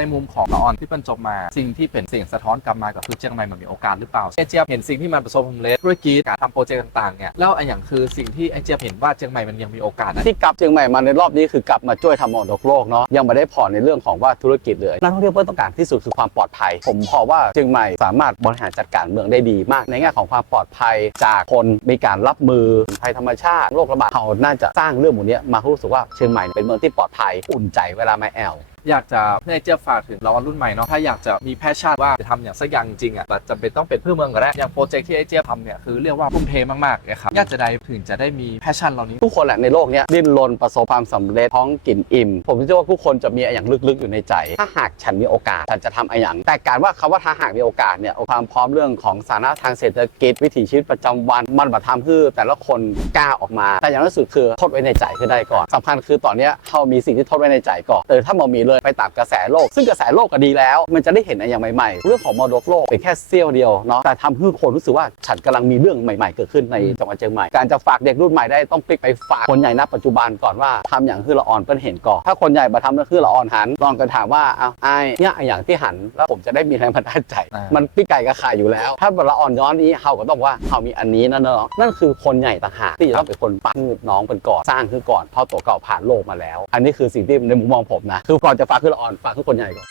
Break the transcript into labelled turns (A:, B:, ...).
A: ในมุมของละออนที่เป็นจบมา สิ่งที่เป็นเสียงสะท้อนกลับมาก็คือเชียงใหม่มันมีโอกาสหรือเปล่าไอเจี๊ยบเห็นสิ่งที่มันประสบความสำเร็จธุรกิจการทำโปรเจกต์ต่างๆเนี่ยแล้วอันอย่างคือสิ่งที่ไอเจี๊ยบเห็นว่าเชียงใหม่มันยังมีโอกาสนะ
B: ที่กลับเชียงใหม่มาในรอบนี้คือกลับมาช่วยทำมรดกโลกเนาะยังไม่ได้ผ่อนในเรื่องของว่าธุรกิจเลยนักท่องเที่ยวเพื่อต้องการที่สุดคือความปลอดภัย ผมพอว่าเชียงใหม่สามารถบริหารจัดการเมืองได้ดีมาก ในแง่ของความปลอดภัยจากคนมีการรับมือภัยธรรมชาติโรคระบาดเขาน่าจะสร้างเรื่องหมดนี้มาให้รู้สึกว่าเชียงใหม่เป็นเมืองที่ปลอดภัยอุ่นใจเวลามาแอล
A: อยากจะให้ไอเจี๊ยบฝากถึงละออนรุ่นใหม่เนาะถ้าอยากจะมีแพชชั่นว่าจะทำอย่างสักอย่างจริงอะแต่จำเป็นต้องเป็นเพื่อเมืองก็ได้อย่างโปรเจกต์ที่ไอเจี๊ยบทำเนี่ยคือเรียกว่าทุ่มเทมากๆนะครับอยากจะได้ถึงจะได้มีแพชชั่นเหล่านี้
B: ทุกคนแหละในโลกเนี้ยดิ้นรนประสบความสำเร็จท้องกินอิ่ม ผมเชื่อว่าทุกคนจะมีอะไรอย่างลึกๆอยู่ในใจ ถ้าหากฉันมีโอกาสฉันจะทำอะไรอย่าง แต่การว่าคำว่าถ้าหากมีโอกาสเนี่ยความพร้อมเรื่องของสานะทางเศรษฐกิจวิถีชีวิตประจำวันมันมาทำให้แต่ละคนกล้าออกมา แต่อย่างที่สุดคือทดไว้ในใจคือได้ก่อนสำคัญคือตอนเนี้ยเขามีสิ่งที่ทดไว้ในใจก่อนแต่ถ้ามองมีเลยไปตามกระแสโลก ซึ่งกระแสโลกก็ดีแล้ว มันจะได้เห็นอะไรอย่างใหม่ๆ เรื่องของมรดกโลกเป็นแค่เสี้ยวเดียวเนาะแต่ทำให้คนรู้สึกว่าฉันกำลังมีเรื่องใหม่ ๆ เกิดขึ้นในจังหวัดเชียงใหม่การจะฝากเด็กรุ่นใหม่ได้ต้องไปฝากคนใหญ่ณปัจจุบันก่อนว่าทำอย่างคือละออนเปิ้นเห็นก่อนถ้าคนใหญ่มาทำแล้วคือละออนหันลองกันถามว่าอ้าวไอ้ายเนี่ยอย่างที่หันแล้วผมจะได้มีแรงบันดาลใจ
A: อ่ามั
B: มันพี่ไก่กับไข่อยู่แล้ว ถ้าละออนย้อนนี้เฮาก็ต้องว่าเฮามีอันนี้นะเนาะนั่นคือคนใหญ่ต่างหากที่จะต้องเป็นคนปั้นน้องเป็นก่อนสร้างคือก่อนเพราะตัวเก่าผ่านโลกมาแล้ว อันนี้คือสิ่งที่ในมุมมองผมนะคือก่อนจะฝากคือละอ่อนฝากคือคนใหญ่ก่อน